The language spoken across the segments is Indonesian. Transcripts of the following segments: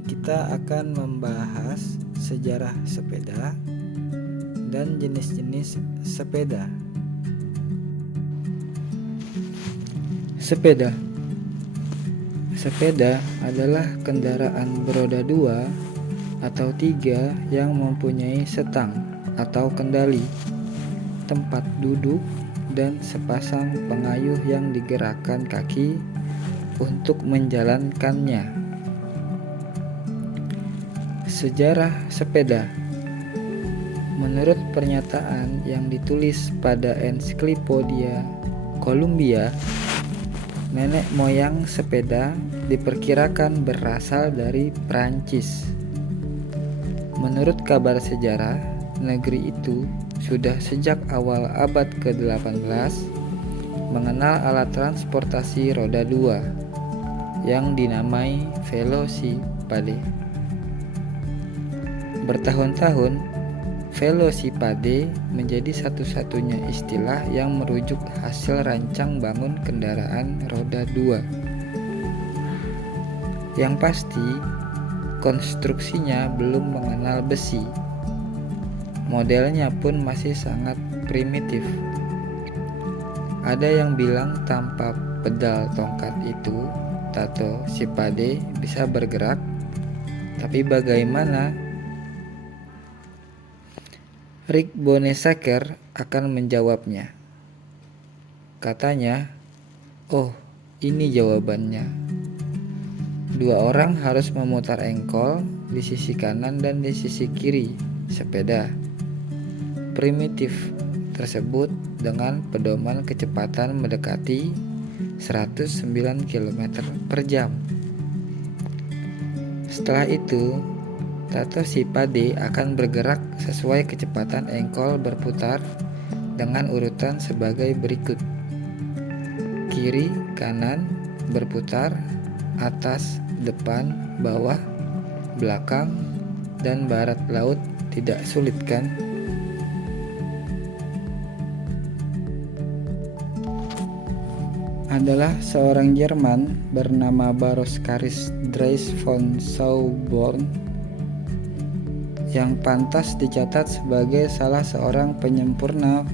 ini kita akan membahas sejarah sepeda dan jenis-jenis sepeda. Sepeda adalah kendaraan beroda 2 atau 3 yang mempunyai setang atau kendali, tempat duduk, dan sepasang pengayuh yang digerakkan kaki untuk menjalankannya. Sejarah sepeda. Menurut pernyataan yang ditulis pada Ensiklopedia Columbia, nenek moyang sepeda diperkirakan berasal dari Prancis. Menurut kabar sejarah, negeri itu sudah sejak awal abad ke-18 mengenal alat transportasi roda 2 yang dinamai velocipede. Bertahun-tahun, velocipede menjadi satu-satunya istilah yang merujuk hasil rancang bangun kendaraan roda 2. Yang pasti, konstruksinya belum mengenal besi. Modelnya pun masih sangat primitif. Ada yang bilang tanpa pedal tongkat itu, velocipede bisa bergerak. Tapi bagaimana? Rick Bonesacker akan menjawabnya. Katanya, "Oh, ini jawabannya. 2 orang harus memutar engkol di sisi kanan dan di sisi kiri sepeda primitif tersebut dengan pedoman kecepatan mendekati 109 km per jam. Setelah itu, velocipede akan bergerak sesuai kecepatan engkol berputar dengan urutan sebagai berikut: kiri, kanan, berputar, atas, depan, bawah, belakang, dan barat laut. Tidak sulit kan?" Adalah seorang Jerman bernama Baros Karis Dries von Sauborn yang pantas dicatat sebagai salah seorang penyempurna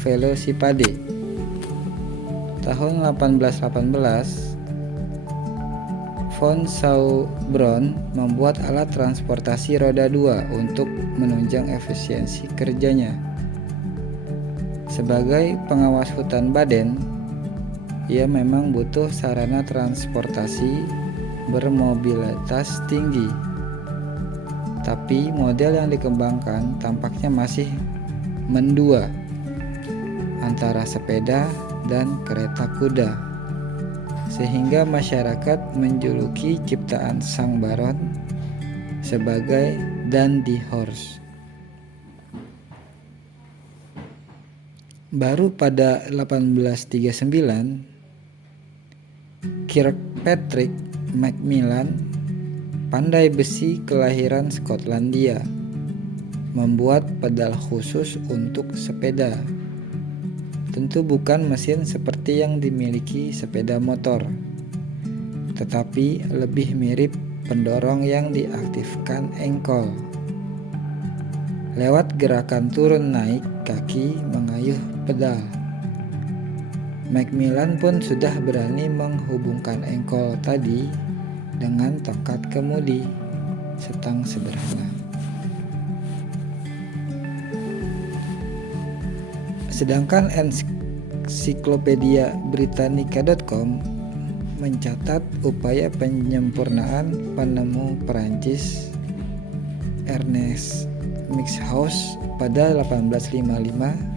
velocipede. Tahun 1818, von Sauborn membuat alat transportasi roda 2 untuk menunjang efisiensi kerjanya. Sebagai pengawas hutan Baden, ia memang butuh sarana transportasi bermobilitas tinggi. Tapi model yang dikembangkan tampaknya masih mendua antara sepeda dan kereta kuda, sehingga masyarakat menjuluki ciptaan sang baron sebagai dandy horse. Baru pada 1839, Kirkpatrick Macmillan, pandai besi kelahiran Skotlandia, membuat pedal khusus untuk sepeda. Tentu bukan mesin seperti yang dimiliki sepeda motor, tetapi lebih mirip pendorong yang diaktifkan engkol. Lewat gerakan turun naik kaki mengayuh pedal, Macmillan pun sudah berani menghubungkan engkol tadi dengan tongkat kemudi, setang sederhana. Sedangkan Ensiklopedia Britannica.com mencatat upaya penyempurnaan penemu Perancis Ernest Mixhouse pada 1855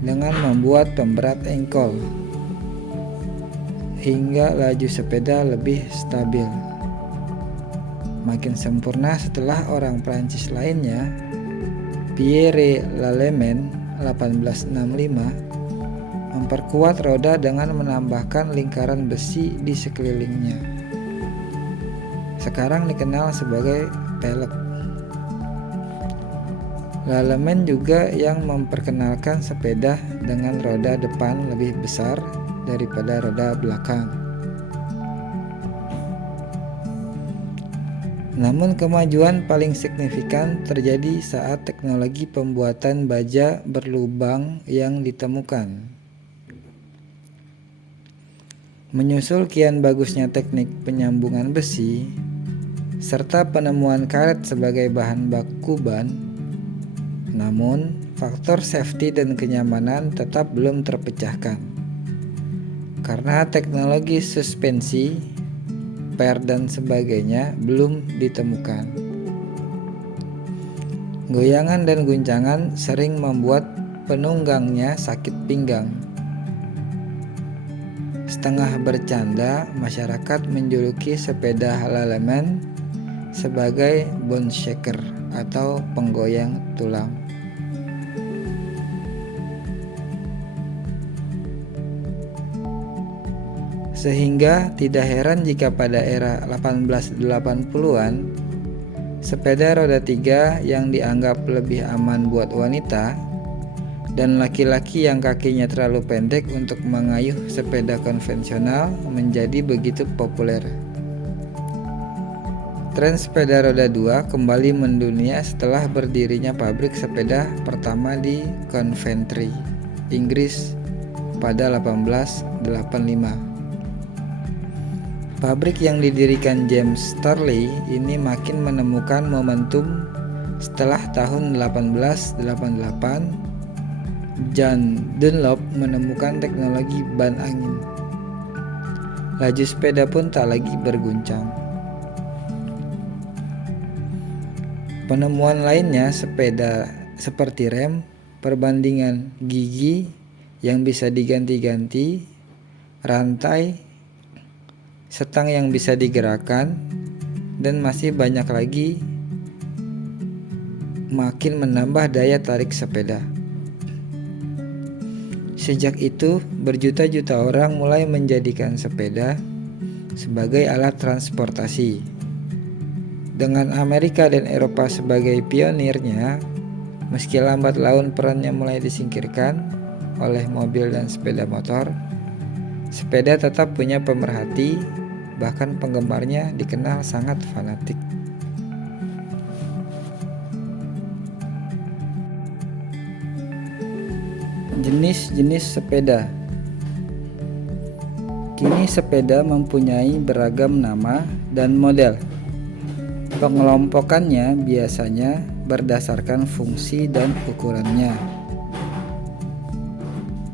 dengan membuat pemberat engkol hingga laju sepeda lebih stabil. Makin sempurna setelah orang Prancis lainnya, Pierre Lallemand 1865 memperkuat roda dengan menambahkan lingkaran besi di sekelilingnya. Sekarang dikenal sebagai pelek. Lallemand juga yang memperkenalkan sepeda dengan roda depan lebih besar daripada roda belakang. Namun kemajuan paling signifikan terjadi saat teknologi pembuatan baja berlubang yang ditemukan. Menyusul kian bagusnya teknik penyambungan besi, serta penemuan karet sebagai bahan baku ban, namun faktor safety dan kenyamanan tetap belum terpecahkan. Karena teknologi suspensi, per dan sebagainya belum ditemukan. Goyangan dan guncangan sering membuat penunggangnya sakit pinggang. Setengah bercanda, masyarakat menjuluki sepeda Laleman sebagai bone shaker atau penggoyang tulang. Sehingga tidak heran jika pada era 1880-an, sepeda roda 3 yang dianggap lebih aman buat wanita dan laki-laki yang kakinya terlalu pendek untuk mengayuh sepeda konvensional menjadi begitu populer. Tren sepeda roda 2 kembali mendunia setelah berdirinya pabrik sepeda pertama di Coventry, Inggris pada 1885. Pabrik yang didirikan James Starley ini makin menemukan momentum setelah tahun 1888 John Dunlop menemukan teknologi ban angin. Laju sepeda pun tak lagi berguncang. Penemuan lainnya sepeda seperti rem, perbandingan gigi yang bisa diganti-ganti, rantai, setang yang bisa digerakkan, dan masih banyak lagi makin menambah daya tarik sepeda. Sejak itu, berjuta-juta orang mulai menjadikan sepeda sebagai alat transportasi. Dengan Amerika dan Eropa sebagai pionirnya, meski lambat laun perannya mulai disingkirkan oleh mobil dan sepeda motor, sepeda tetap punya pemerhati, bahkan penggemarnya dikenal sangat fanatik. Jenis-jenis sepeda. Kini sepeda mempunyai beragam nama dan model. Pengelompokannya biasanya berdasarkan fungsi dan ukurannya.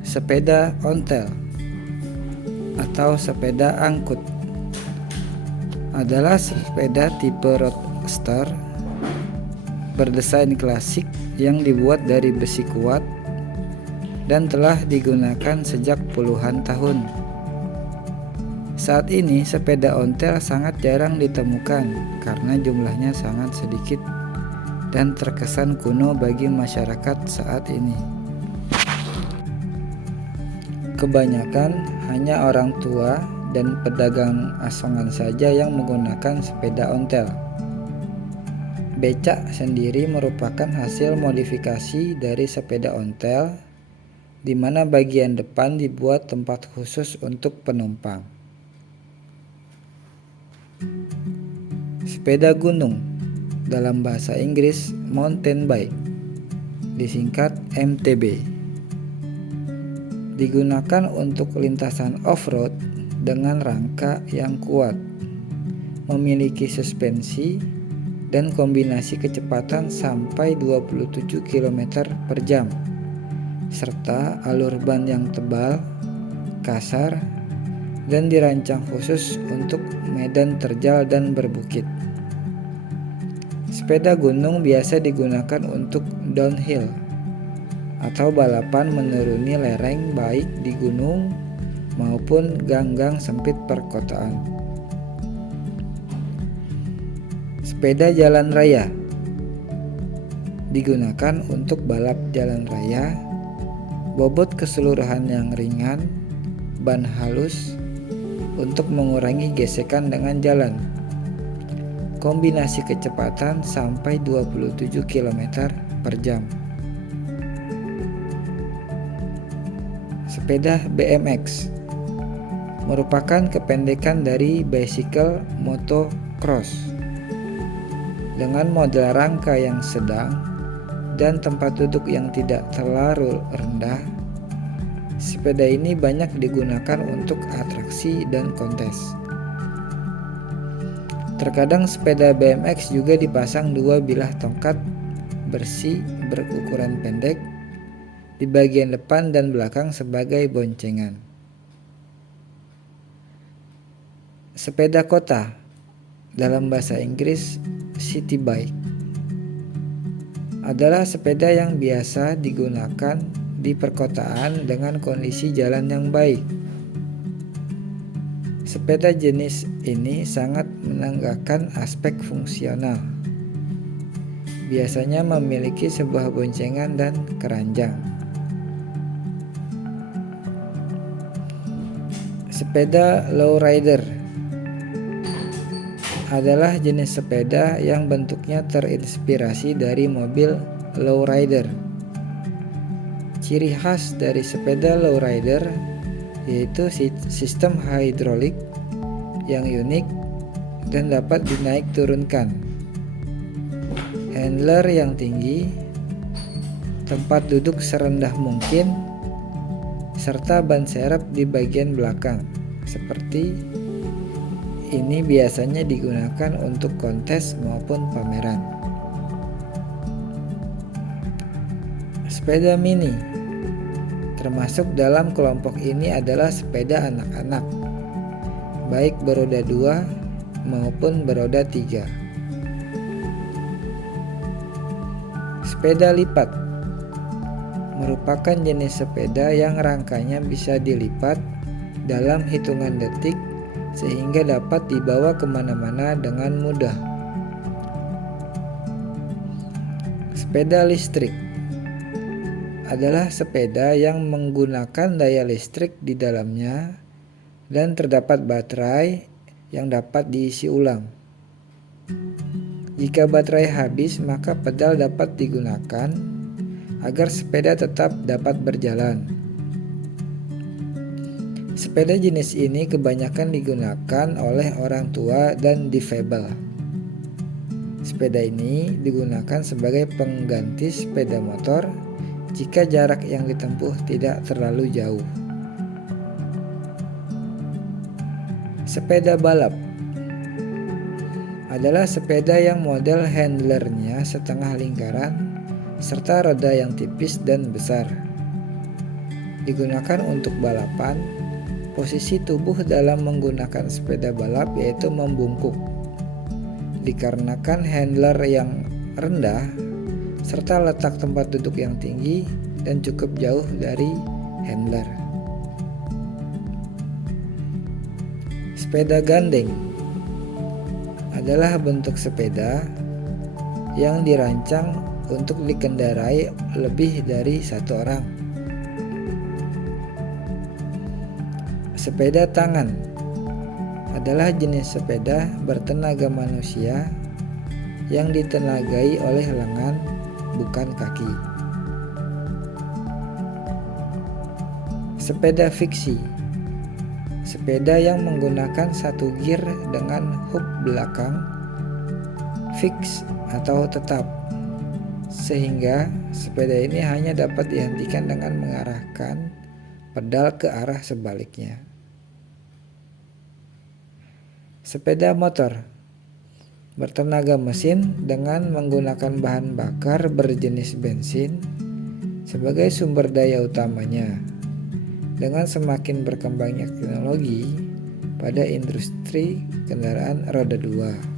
Sepeda ontel atau sepeda angkut adalah sepeda tipe roadster berdesain klasik yang dibuat dari besi kuat dan telah digunakan sejak puluhan tahun. Saat ini sepeda ontel sangat jarang ditemukan karena jumlahnya sangat sedikit dan terkesan kuno bagi masyarakat saat ini. Kebanyakan hanya orang tua dan pedagang asongan saja yang menggunakan sepeda ontel. Becak sendiri merupakan hasil modifikasi dari sepeda ontel, di mana bagian depan dibuat tempat khusus untuk penumpang. Sepeda gunung, dalam bahasa Inggris mountain bike, disingkat MTB, digunakan untuk lintasan off-road dengan rangka yang kuat, memiliki suspensi dan kombinasi kecepatan sampai 27 km per jam, serta alur ban yang tebal, kasar, dan dirancang khusus untuk medan terjal dan berbukit. Sepeda gunung biasa digunakan untuk downhill atau balapan menuruni lereng baik di gunung maupun gang-gang sempit perkotaan. Sepeda jalan raya digunakan untuk balap jalan raya, bobot keseluruhan yang ringan, ban halus untuk mengurangi gesekan dengan jalan, kombinasi kecepatan sampai 27 km per jam. Sepeda BMX merupakan kependekan dari bicycle motocross Dengan model rangka yang sedang dan tempat duduk yang tidak terlalu rendah, sepeda ini banyak digunakan untuk atraksi dan kontes. Terkadang sepeda BMX juga dipasang dua bilah tongkat bersih berukuran pendek di bagian depan dan belakang sebagai boncengan. Sepeda kota, dalam bahasa Inggris city bike, adalah sepeda yang biasa digunakan di perkotaan dengan kondisi jalan yang baik. Sepeda jenis ini sangat menanggalkan aspek fungsional. Biasanya memiliki sebuah boncengan dan keranjang. Sepeda lowrider adalah jenis sepeda yang bentuknya terinspirasi dari mobil lowrider. Ciri khas dari sepeda lowrider yaitu sistem hidrolik yang unik dan dapat dinaik turunkan, handler yang tinggi, tempat duduk serendah mungkin, serta ban serep di bagian belakang. Seperti ini biasanya digunakan untuk kontes maupun pameran. Sepeda mini termasuk dalam kelompok ini adalah sepeda anak-anak, baik beroda 2 maupun beroda 3. Sepeda lipat merupakan jenis sepeda yang rangkanya bisa dilipat dalam hitungan detik sehingga dapat dibawa kemana-mana dengan mudah. Sepeda listrik adalah sepeda yang menggunakan daya listrik di dalamnya dan terdapat baterai yang dapat diisi ulang. Jika baterai habis, maka pedal dapat digunakan agar sepeda tetap dapat berjalan. Sepeda jenis ini kebanyakan digunakan oleh orang tua dan difabel. Sepeda ini digunakan sebagai pengganti sepeda motor jika jarak yang ditempuh tidak terlalu jauh. Sepeda balap adalah sepeda yang model handlernya setengah lingkaran serta roda yang tipis dan besar. Digunakan untuk balapan. Posisi tubuh dalam menggunakan sepeda balap yaitu membungkuk. Dikarenakan handler yang rendah serta letak tempat duduk yang tinggi dan cukup jauh dari handler. Sepeda gandeng adalah bentuk sepeda yang dirancang untuk dikendarai lebih dari satu orang. Sepeda tangan adalah jenis sepeda bertenaga manusia yang ditenagai oleh lengan, bukan kaki. Sepeda fiksi, sepeda yang menggunakan satu gear dengan hub belakang fix atau tetap, sehingga sepeda ini hanya dapat dihentikan dengan mengarahkan pedal ke arah sebaliknya. Sepeda motor bertenaga mesin dengan menggunakan bahan bakar berjenis bensin sebagai sumber daya utamanya. Dengan semakin berkembangnya teknologi pada industri kendaraan roda 2.